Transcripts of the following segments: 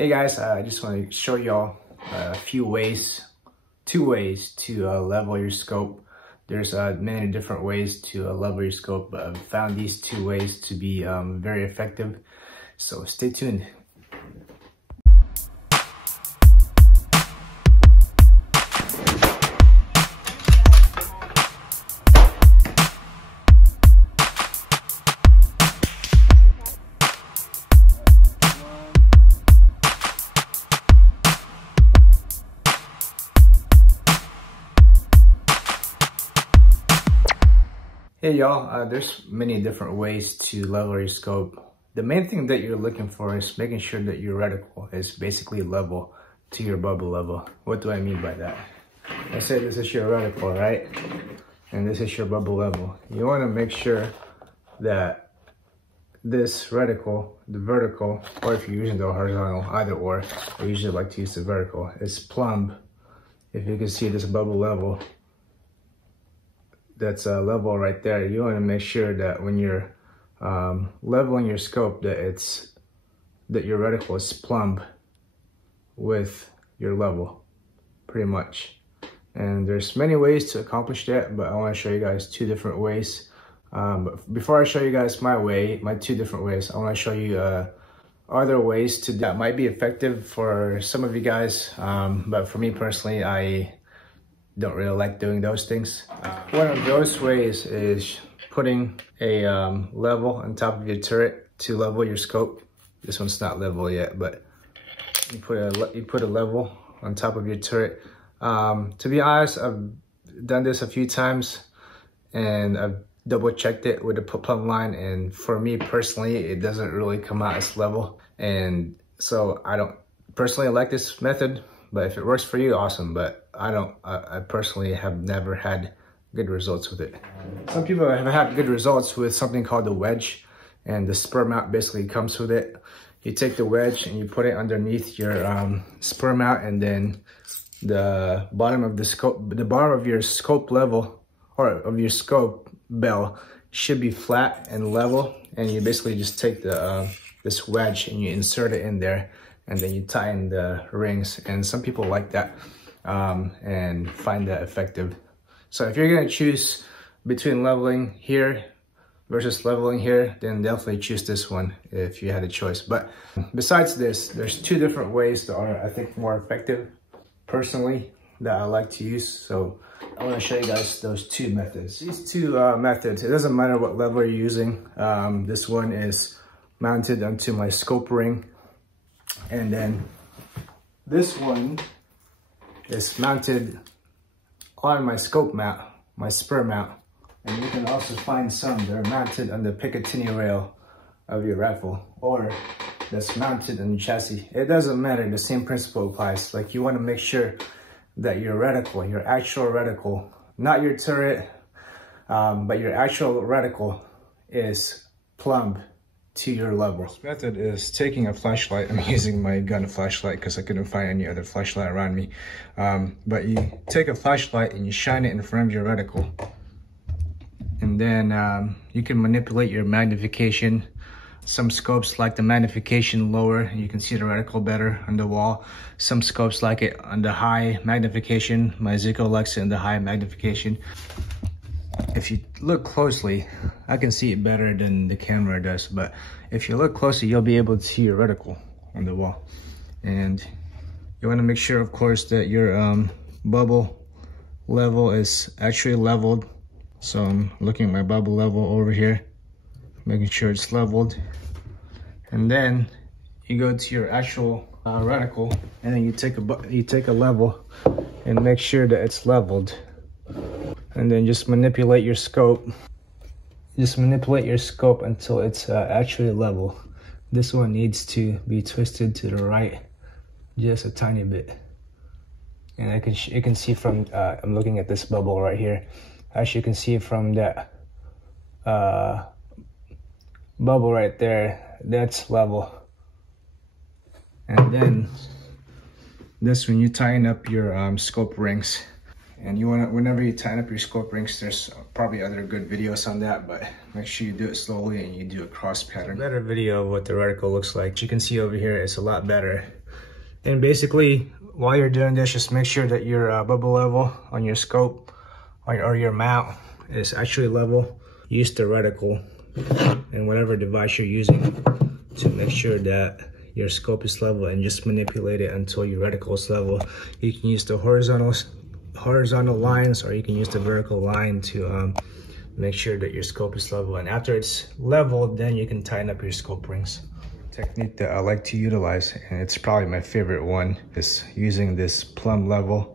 Hey guys, I just want to show y'all a few ways, two ways to level your scope. There's many different ways to level your scope, but I've found these two ways to be very effective. So stay tuned. Hey y'all, there's many different ways to level your scope. The main thing that you're looking for is making sure that your reticle is basically level to your bubble level. What do I mean by that? Let's say this is your reticle, right? And this is your bubble level. You want to make sure that this reticle, the vertical, or if you're using the horizontal, either or, I usually like to use the vertical, is plumb. If you can see this bubble level, that's a level right there. You want to make sure that when you're leveling your scope that your reticle is plumb with your level, pretty much. And there's many ways to accomplish that, but I want to show you guys two different ways. But before I show you guys my two different ways, I want to show you other ways that might be effective for some of you guys, but for me personally, I don't really like doing those things. One of those ways is putting a level on top of your turret to level your scope. This one's not level yet, but you put a level on top of your turret. To be honest, I've done this a few times and I've double checked it with the plumb line, and for me personally, it doesn't really come out as level. And so I don't personally like this method, but if it works for you, awesome. But I personally have never had good results with it. Some people have had good results with something called the wedge, and the spur mount basically comes with it. You take the wedge and you put it underneath your spur mount, and then the bottom of your scope level, or of your scope bell, should be flat and level. And you basically just take this wedge and you insert it in there, and then you tighten the rings. And some people like that and find that effective. So if you're gonna choose between leveling here versus leveling here, then definitely choose this one if you had a choice. But besides this, there's two different ways that are, I think, more effective personally that I like to use. So I want to show you guys those two methods. These two methods, it doesn't matter what level you're using. This one is mounted onto my scope ring, and then this one is mounted on my scope mount, my spur mount. And you can also find some that are mounted on the Picatinny rail of your rifle, or that's mounted on the chassis. It doesn't matter, the same principle applies. Like, you want to make sure that your reticle, your actual reticle, not your turret, but your actual reticle is plumb to your level. This method is taking a flashlight. I'm using my gun flashlight because I couldn't find any other flashlight around me. But you take a flashlight and you shine it in front of your reticle. And then you can manipulate your magnification. Some scopes like the magnification lower, you can see the reticle better on the wall. Some scopes like it on the high magnification. My Zico likes it in the high magnification. If you look closely, I can see it better than the camera does, but if you look closely, you'll be able to see your reticle on the wall. And you want to make sure, of course, that your bubble level is actually leveled. So I'm looking at my bubble level over here, making sure it's leveled. And then you go to your actual reticle, and then you take a level and make sure that it's leveled. And then just manipulate your scope. Just manipulate your scope until it's actually level. This one needs to be twisted to the right just a tiny bit. And you can see from, I'm looking at this bubble right here. As you can see from that bubble right there, that's level. And then this when you tighten up your scope rings, And you want to, whenever you tighten up your scope rings, there's probably other good videos on that, but make sure you do it slowly and you do a cross pattern. Better video of what the reticle looks like. You can see over here, it's a lot better. And basically, while you're doing this, just make sure that your bubble level on your scope or your mount is actually level. Use the reticle and whatever device you're using to make sure that your scope is level, and just manipulate it until your reticle is level. You can use the horizontal lines, or you can use the vertical line to make sure that your scope is level. And after it's level, then you can tighten up your scope rings. Technique that I like to utilize, and it's probably my favorite one, is using this Plum level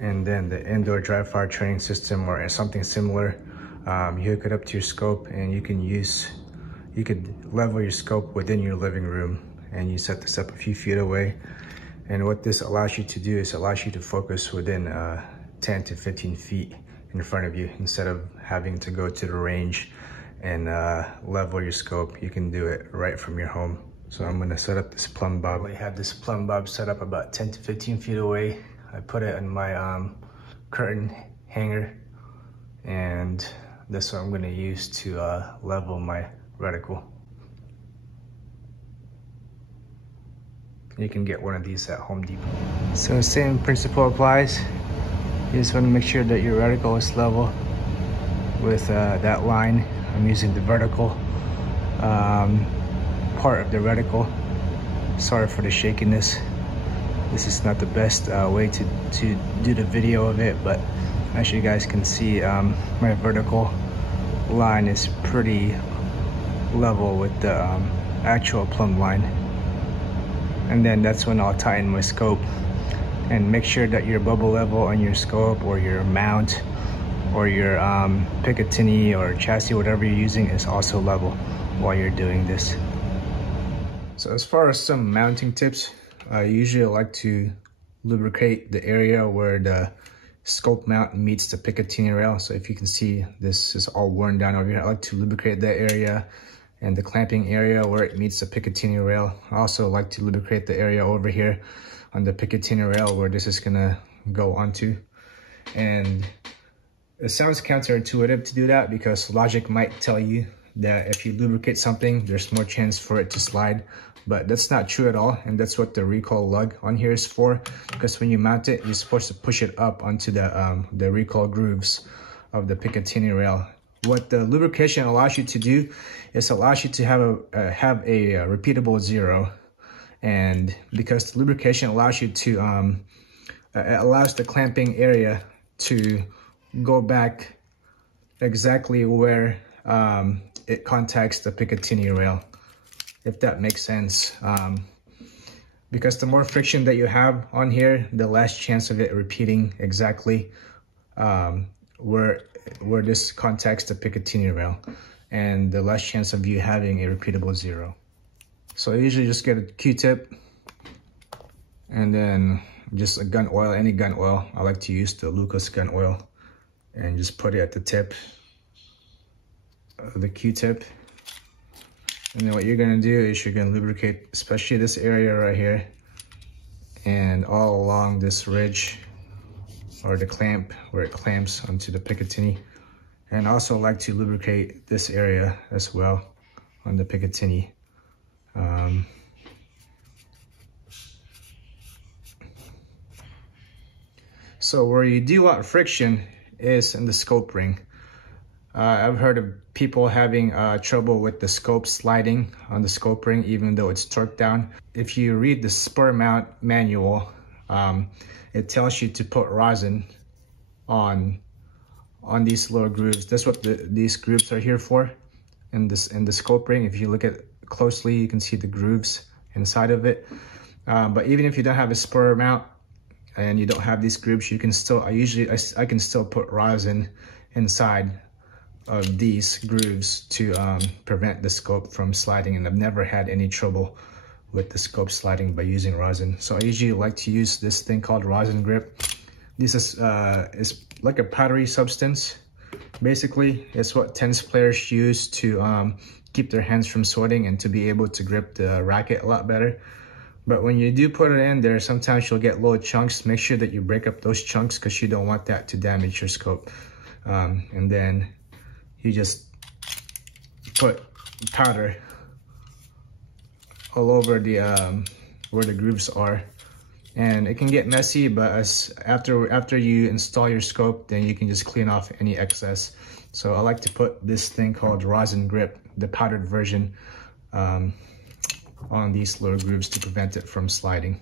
and then the indoor dry fire training system or something similar. You hook it up to your scope, and you could level your scope within your living room, and you set this up a few feet away. And what this allows you to do is allows you to focus within 10 to 15 feet in front of you, instead of having to go to the range and level your scope. You can do it right from your home. So I'm gonna set up this plumb bob. I have this plumb bob set up about 10 to 15 feet away. I put it in my curtain hanger, and that's what I'm gonna use to level my reticle. You can get one of these at Home Depot. So same principle applies. You just want to make sure that your reticle is level with that line. I'm using the vertical part of the reticle. Sorry for the shakiness. This is not the best way to do the video of it, but as you guys can see, my vertical line is pretty level with the actual plumb line. And then that's when I'll tighten my scope. And make sure that your bubble level on your scope or your mount or your Picatinny or chassis, whatever you're using, is also level while you're doing this. So as far as some mounting tips, I usually like to lubricate the area where the scope mount meets the Picatinny rail. So if you can see, this is all worn down over here. I like to lubricate that area and the clamping area where it meets the Picatinny rail. I also like to lubricate the area over here on the Picatinny rail where this is gonna go onto. And it sounds counterintuitive to do that, because logic might tell you that if you lubricate something, there's more chance for it to slide. But that's not true at all, and that's what the recoil lug on here is for. Because when you mount it, you're supposed to push it up onto the recoil grooves of the Picatinny rail. What the lubrication allows you to do is allows you to have a repeatable zero. And because the lubrication allows you to it allows the clamping area to go back exactly where it contacts the Picatinny rail, if that makes sense. Because the more friction that you have on here, the less chance of it repeating exactly where this contacts the Picatinny rail, and the less chance of you having a repeatable zero. So I usually just get a Q-tip and then just a gun oil, any gun oil. I like to use the Lucas gun oil, and just put it at the tip of the Q-tip. And then what you're gonna do is you're gonna lubricate, especially this area right here, and all along this ridge, or the clamp where it clamps onto the Picatinny. And also like to lubricate this area as well on the Picatinny. So where you do want friction is in the scope ring. I've heard of people having trouble with the scope sliding on the scope ring, even though it's torqued down. If you read the spur mount manual, it tells you to put rosin on these little grooves. That's what these grooves are here for in the scope ring. If you look at it closely, you can see the grooves inside of it. But even if you don't have a spur mount and you don't have these grooves, you can still, I can still put rosin inside of these grooves to prevent the scope from sliding. And I've never had any trouble with the scope sliding by using rosin. So I usually like to use this thing called rosin grip. This is like a powdery substance. Basically, it's what tennis players use to keep their hands from sweating and to be able to grip the racket a lot better. But when you do put it in there, sometimes you'll get little chunks. Make sure that you break up those chunks because you don't want that to damage your scope. And then you just put powder all over the where the grooves are. And it can get messy, but after you install your scope, then you can just clean off any excess. So I like to put this thing called rosin grip, the powdered version, on these little grooves to prevent it from sliding.